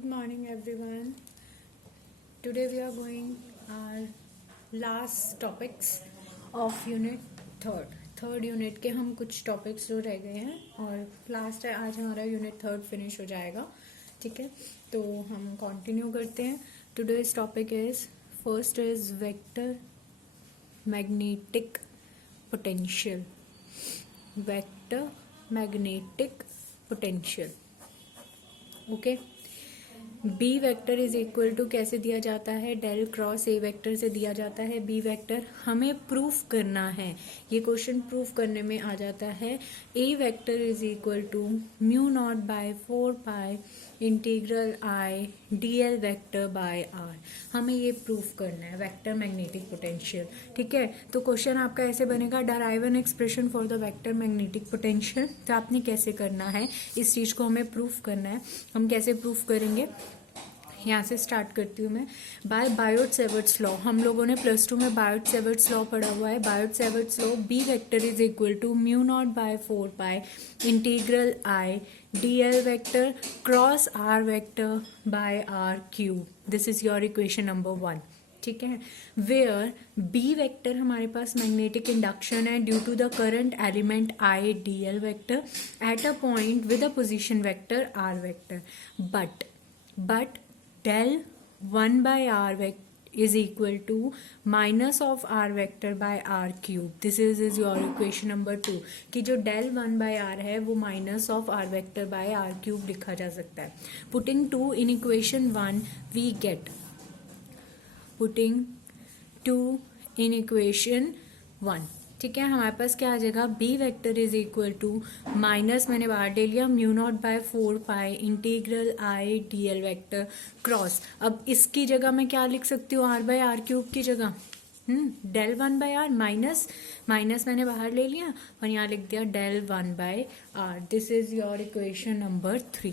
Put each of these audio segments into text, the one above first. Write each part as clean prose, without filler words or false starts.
Good morning, everyone. Today we are going our last topics of unit third unit के हम कुछ topics जो रह गए हैं और लास्ट है आज हमारा यूनिट थर्ड फिनिश हो जाएगा. ठीक है, तो हम कंटिन्यू करते हैं. Today's topic is first is vector magnetic potential. Vector magnetic potential. Okay, B vector is equal to कैसे दिया जाता है? डेल क्रॉस ए वेक्टर से दिया जाता है. बी वेक्टर हमें प्रूफ करना है. ये क्वेश्चन प्रूफ करने में आ जाता है. A vector is equal to mu naught by 4 pi integral I D L vector by r. हमें ये प्रूफ करना है वेक्टर मैग्नेटिक पोटेंशियल. ठीक है, तो क्वेश्चन आपका ऐसे बनेगा, derive an expression for the vector magnetic potential. तो आपने कैसे करना है, इस चीज को हमें प्रूफ करना है. हम कैसे प्रूफ करेंगे, यहाँ से स्टार्ट करती हूँ मैं. By Biot Savart's law. हम लोगों ने +2 में बायोट-सेवर्ट्स लॉ पढ़ा हुआ है. Biot Savart's law, B vector is equal to mu naught by 4 pi integral I D L vector cross R vector by R cube. This is your equation number 1. ठीक है, where B vector हमारे पास magnetic induction है due to the current element I D L vector at a point with a position vector R vector. But del 1 by r is equal to minus of r vector by r cube. This is your equation number 2 कि जो del 1 by r है वो minus of r vector by r cube लिखा जा सकता है. Putting 2 in equation 1 we get, putting 2 in equation 1. ठीक है, हमारे पास क्या आ जाएगा, B vector is equal to minus, मैंने बाहर ले लिया, mu naught by 4 pi integral I D L vector cross. अब इसकी जगह मैं क्या लिख सकती हूँ, आर बाय आर क्यूब की जगह डेल 1 बाय आर माइनस मैंने बाहर ले लिया और यहाँ लिख दिया del 1 by R. This is your equation number 3.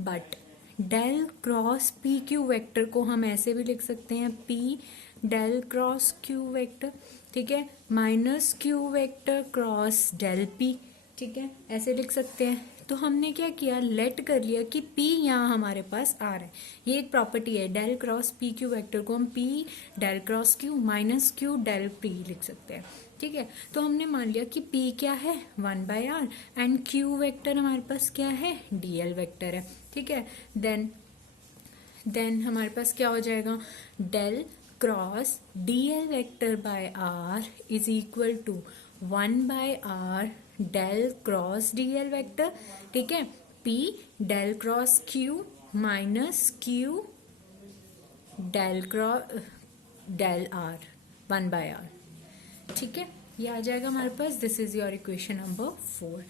But del cross P Q vector को हम ऐसे भी लिख सकते हैं, P del cross Q vector. ठीक है, minus Q vector cross del P. ठीक है, ऐसे लिख सकते हैं. तो हमने क्या किया, लेट कर लिया कि P यहाँ हमारे पास आ रहा है. ये एक प्रॉपर्टी है, del cross P Q vector को हम P del cross Q minus Q del P लिख सकते हैं. ठीक है, तो हमने मान लिया कि P क्या है 1 by R and Q vector हमारे पास क्या है, DL वेक्टर है. ठीक है, देन हमारे पास क्या हो जाएगा, del cross DL vector by R is equal to 1 by R del cross DL vector. ठीक है, P del cross Q minus Q del cross del R 1 by R. ठीक है, ये आ जाएगा हमारे पास. This is your equation number 4.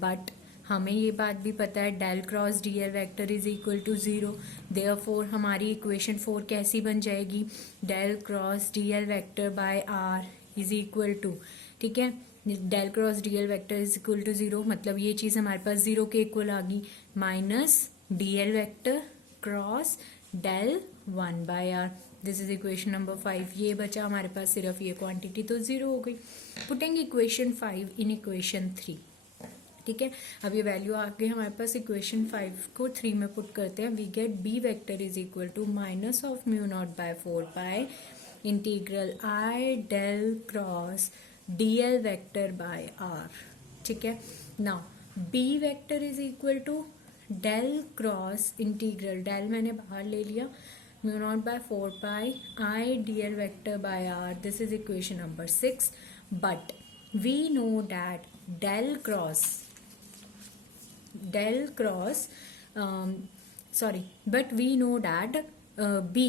But हमें ये बात भी पता है del cross D L vector is equal to 0. Therefore हमारी इक्वेशन 4 कैसी बन जाएगी, del cross D L vector by R is equal to, ठीक है, del cross D L vector is equal to 0. मतलब ये चीज हमारे पास 0 के इक्वल आ गई, minus D L vector cross del 1 by R. This is equation number 5. ये बचा हमारे पास सिर्फ ये क्वांटिटी, तो 0 हो गई. Putting equation 5 in equation 3. ठीक है, अब ये वैल्यू आ गई हमारे पास. इक्वेशन 5 को 3 में पुट करते हैं. We get B vector is equal to minus of mu naught by 4 pi integral I del cross D L vector by R. ठीक है, now B vector is equal to del cross integral, del मैंने बाहर ले लिया, mu naught by 4 pi I D L vector by R. This is equation number 6. But we know that del cross but we know that b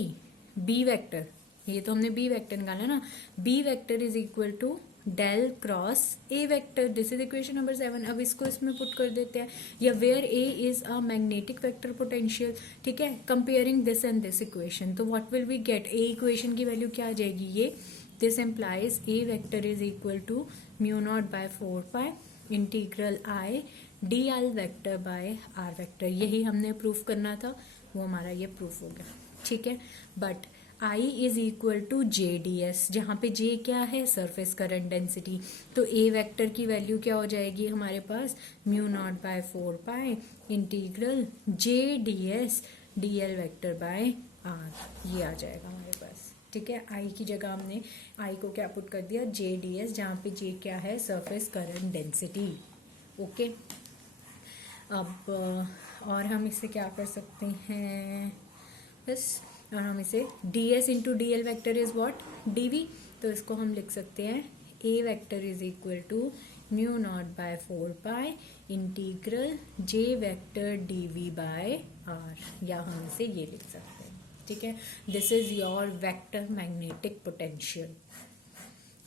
vector, ये तो हमने b vector निकाला ना, b vector is equal to del cross a vector. This is equation number 7. अब इसको इसमें put कर देते हैं, या where a is a magnetic vector potential. ठीक है, comparing this and this equation, तो what will we get, a equation की वैल्यू क्या आ जाएगी, ये. This implies a vector is equal to mu naught by 4 pi integral I D L vector by are vector. यही हमने proof करना था, वो हमारा ये प्रूफ हो गया. ठीक है, but I is equal to J d s, जहाँ पे J क्या है, सरफेस करंट डेंसिटी. तो A वेक्टर की वैल्यू क्या हो जाएगी हमारे पास, mu naught by 4 pi integral J d s dl vector by r, ये आ जाएगा हमारे पास। ठीक है, आई की जगह हमने आई को क्या पुट कर दिया, जे डी एस, जहाँ पे जे क्या है, सरफेस करंट डेंसिटी। ओके, अब और हम इसे क्या कर सकते हैं, बस, और हम इसे d s into d L vector is what, d v, तो इसको हम लिख सकते हैं a vector is equal to mu naught by 4 integral J vector d v by r, या हम इसे ये लिख सकते हैं। ठीक है, this is your vector magnetic potential.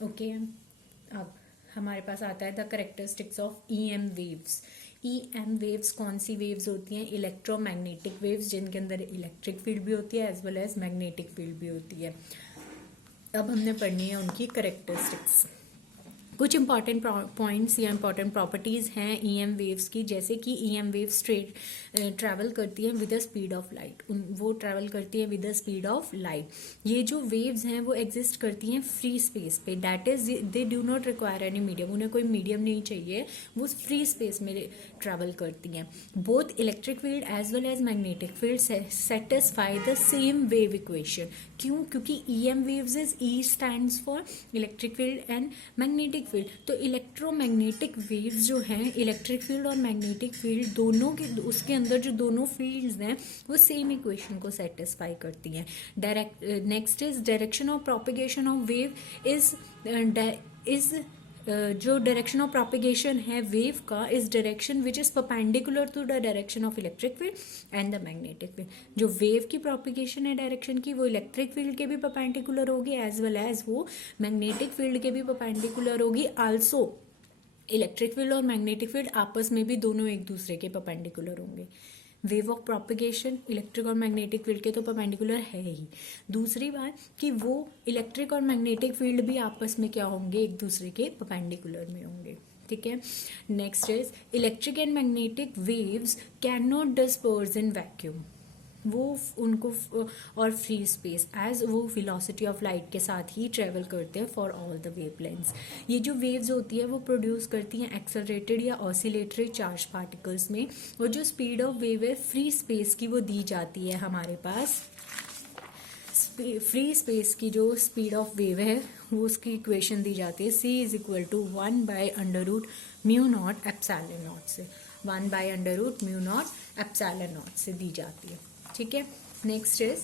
Okay, अब हमारे पास आता है the characteristics of EM waves. EM waves कौन सी वेव्स होती हैं, इलेक्ट्रोमैग्नेटिक वेव्स, जिनके अंदर इलेक्ट्रिक फील्ड भी होती है as well as magnetic field भी होती है। अब हमने पढ़नी है उनकी कैरेक्टरिस्टिक्स। कुछ इंपॉर्टेंट पॉइंट्स या इंपॉर्टेंट प्रॉपर्टीज़ हैं ईएम वेव्स की, जैसे कि ईएम वेव्स ट्रैवल करती हैं with the speed of light, वो ट्रैवल करती हैं with the speed of light. ये जो वेव्स हैं वो एग्जिस्ट करती हैं फ्री स्पेस पे, that is they do not require any medium, उन्हें कोई मीडियम नहीं चाहिए, वो फ्री स्पेस में ट्रैवल करती हैं। Both electric field as well as magnetic field satisfy the same wave equation. क्यों, क्योंकि EM waves is E stands for electric field and magnetic field. तो इलेक्ट्रोमैग्नेटिक वेव्स जो हैं, इलेक्ट्रिक फील्ड और magnetic field दोनों के, उसके अंदर जो दोनों फील्ड्स हैं वो सेम इक्वेशन को सेटिस्फाई करती हैं। Next is direction of propagation of wave is जो डायरेक्शन ऑफ प्रोपेगेशन है वेव का, is direction which is perpendicular to the direction of electric field and the magnetic field. जो wave की propagation है direction की, वो इलेक्ट्रिक फील्ड के भी परपेंडिकुलर होगी एज वेल एज वो मैग्नेटिक फील्ड के भी परपेंडिकुलर होगी। आल्सो इलेक्ट्रिक फील्ड और मैग्नेटिक फील्ड आपस में भी दोनों एक दूसरे के परपेंडिकुलर होंगे। वेव ऑफ प्रोपेगेशन इलेक्ट्रिक और मैग्नेटिक फील्ड के तो परपेंडिकुलर है ही। दूसरी बात कि वो इलेक्ट्रिक और मैग्नेटिक फील्ड भी आपस में क्या होंगे, एक दूसरे के परपेंडिकुलर में होंगे। ठीक है, next is electric and magnetic waves can not disperse in vacuum, वो उनको और फ्री स्पेस एज वो वेलोसिटी ऑफ लाइट के साथ ही ट्रेवल करते हैं फॉर ऑल द वेवलेंथ्स। ये जो वेव्स होती है वो प्रोड्यूस करती हैं एक्सेलरेटेड या ऑसिलेटरी चार्ज पार्टिकल्स में, और जो स्पीड ऑफ वेव है फ्री स्पेस की वो दी जाती है हमारे पास। फ्री स्पेस की जो स्पीड ऑफ वेव है वो उसकी इक्वेशन दी जाती है c is equal to 1/√μ0 epsilon naught से, 1/√μ0 एप्सिलॉन नॉट से दी जाती है। ठीक है, next is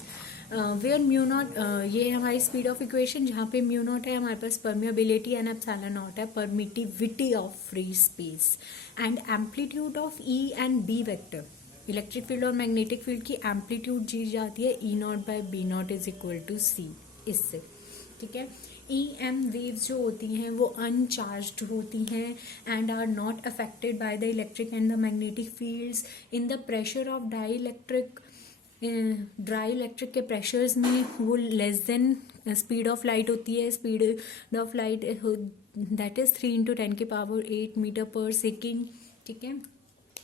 where mu naught, ये हमारी स्पीड ऑफ इक्वेशन, जहाँ पे म्यू नॉट है हमारे पास परमिएबिलिटी एंड एप्सिलॉन नॉट है permittivity of free space, and amplitude of E and B vector. Electric field और मैग्नेटिक फील्ड की एम्पलीट्यूड दी जाती है E0/B0 is equal to C इससे। ठीक है, EM वेव्स जो होती हैं वो अनचार्ज्ड होती हैं and are not affected by the electric and the magnetic fields in the presence of dielectric के प्रेशर्स में वो less than speed of light होती है। Speed of light that is 3 × 10⁸ metre per second. ठीक है,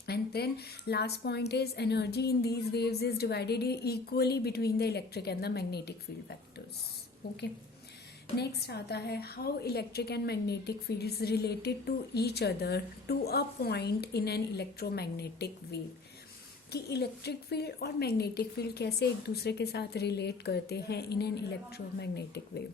and then last point is energy in these waves is divided equally between the electric and the magnetic field vectors. Okay, next आता है how electric and magnetic fields related to each other to a point in an electromagnetic wave, कि electric field और magnetic field कैसे एक दूसरे के साथ relate करते हैं in an electromagnetic wave.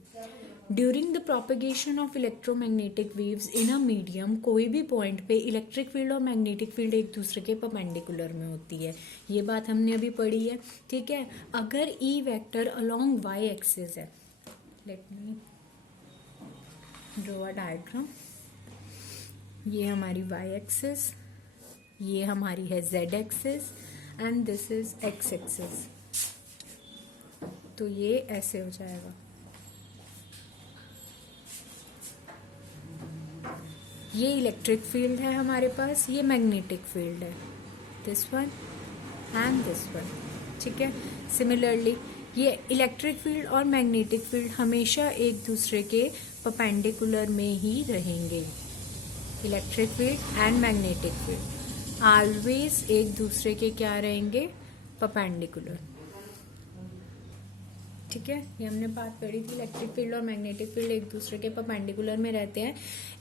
During the propagation of electromagnetic waves in a medium, कोई भी पॉइंट पे इलेक्ट्रिक फील्ड और मैग्नेटिक फील्ड एक दूसरे के परपेंडिकुलर में होती है, ये बात हमने अभी पढ़ी है। ठीक है, अगर E vector along y axis है, let me draw a diagram, ये हमारी वाई एक्सिस, ये हमारी है z axis and this is x axis, तो ये ऐसे हो जाएगा। ये इलेक्ट्रिक फील्ड है हमारे पास, ये मैग्नेटिक फील्ड है, this one and this one. ठीक है, सिमिलरली ये इलेक्ट्रिक फील्ड और मैग्नेटिक फील्ड हमेशा एक दूसरे के परपेंडिकुलर में ही रहेंगे। Electric field and magnetic field always एक दूसरे के क्या रहेंगे, परपेंडिकुलर। ठीक है, ये हमने बात पढ़ी थी, इलेक्ट्रिक फील्ड और मैग्नेटिक फील्ड एक दूसरे के परपेंडिकुलर में रहते हैं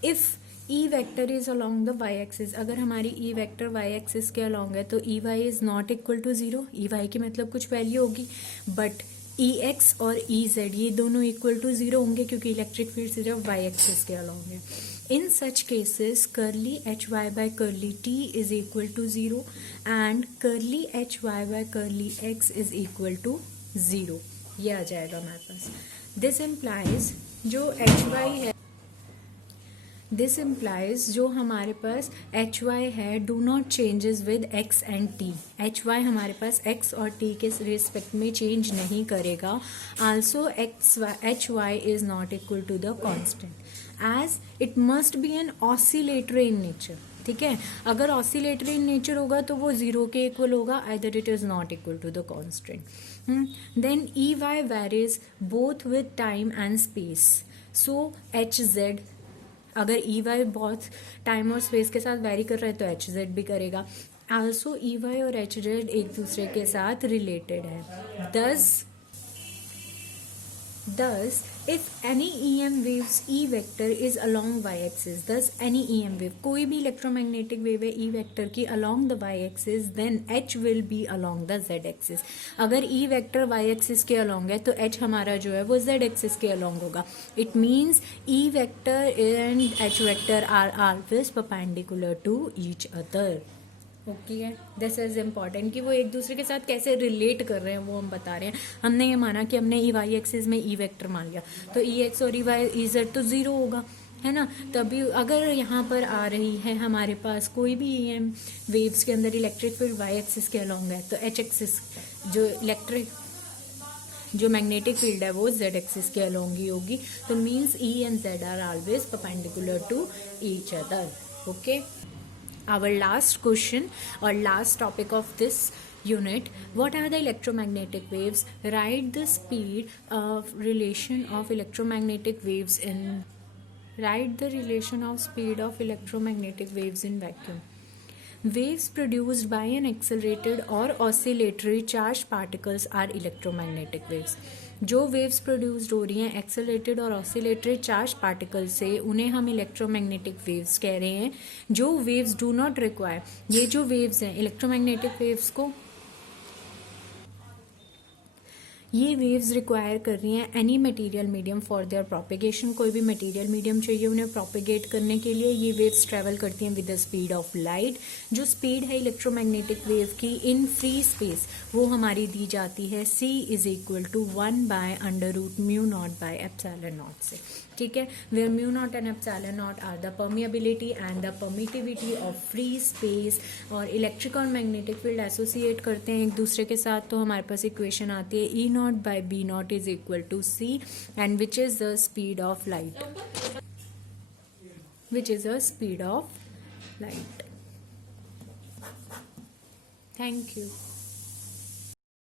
if E vector is along the Y axis, अगर हमारी ई वेक्टर वाई एक्सिस के अलोंग है तो E Y is not equal to zero, E Y की मतलब कुछ वैल्यू होगी, बट ई एक्स और ई जेड ये दोनों इक्वल टू जीरो होंगे क्योंकि इलेक्ट्रिक फील्ड सिर्फ वाई एक्सिस के अलोंग है. In such cases, curly hy by curly t is equal to 0 and curly hy by curly x is equal to 0. ये आ जाएगा हमारे पास. This implies जो hy है, दिस इम्प्लाइज जो हमारे पास एच वाई है do not changes with X and T. H Y हमारे पास एक्स और टी के रिस्पेक्ट में चेंज नहीं करेगा. Also H Y is not equal to the constant as it must be an oscillatory in nature. ठीक है, अगर ऑसिलेटरी इन नेचर होगा तो वो जीरो के इक्वल होगा, either it is not equal to the constant. Then E Y varies both with time and space. So H Z, अगर E Y बहुत टाइम और स्पेस के साथ वेरी कर रहा है तो एच जेड भी करेगा. आल्सो ई वाई और एच जेड एक दूसरे के साथ रिलेटेड है. Thus, if any EM waves E vector is along y axis, thus any EM wave, कोई भी इलेक्ट्रोमैग्नेटिक वेव है E वेक्टर की along the y axis, then H will be along the z axis. अगर E vector y axis के along है तो H हमारा जो है वो z axis के along होगा. It means E vector and H vector are always perpendicular to each other. Okay है, दिस इज इम्पॉर्टेंट कि वो एक दूसरे के साथ कैसे रिलेट कर रहे हैं वो हम बता रहे हैं. हमने ये माना कि हमने ई वाई एक्सिस में ई वेक्टर मान लिया तो ई एक्स और ई वाई ई जेड तो जीरो होगा, है ना. तभी अगर यहाँ पर आ रही है हमारे पास कोई भी ई एम वेव्स के अंदर इलेक्ट्रिक फील्ड वाई एक्सिस के अलॉन्ग है तो एच एक्सिस जो मैग्नेटिक फील्ड है वो जेड एक्सिस के अलॉन्ग ही होगी. तो means E and Z are always perpendicular to each other. Okay, our last question or last topic of this unit, what are the electromagnetic waves? Write the speed of relation of electromagnetic waves in speed of electromagnetic waves in vacuum. Waves produced by an accelerated or oscillatory charged particles are electromagnetic waves. जो waves produced हो रही हैं accelerated और oscillatory charge particle से उन्हें हम electromagnetic waves कह रहे हैं. जो वेव्स डू नॉट रिक्वायर, ये जो वेव्स हैं इलेक्ट्रोमैग्नेटिक वेव्स को, ये वेव्स रिक्वायर कर रही हैं any material medium for their propagation. कोई भी मटेरियल मीडियम चाहिए उन्हें प्रोपेगेट करने के लिए. ये वेव्स ट्रेवल करती हैं with the speed of light. जो स्पीड है इलेक्ट्रोमैग्नेटिक वेव की इन फ्री स्पेस वो हमारी दी जाती है c इज इक्वल टू 1/√μ0/ε0 से. ठीक है, where mu naught and epsilon naught are the permeability and the permittivity of free space. और इलेक्ट्रिक और मैग्नेटिक फील्ड एसोसिएट करते हैं एक दूसरे के साथ तो हमारे पास इक्वेशन आती है E naught by B naught is equal to C and which is the speed of light. Thank you.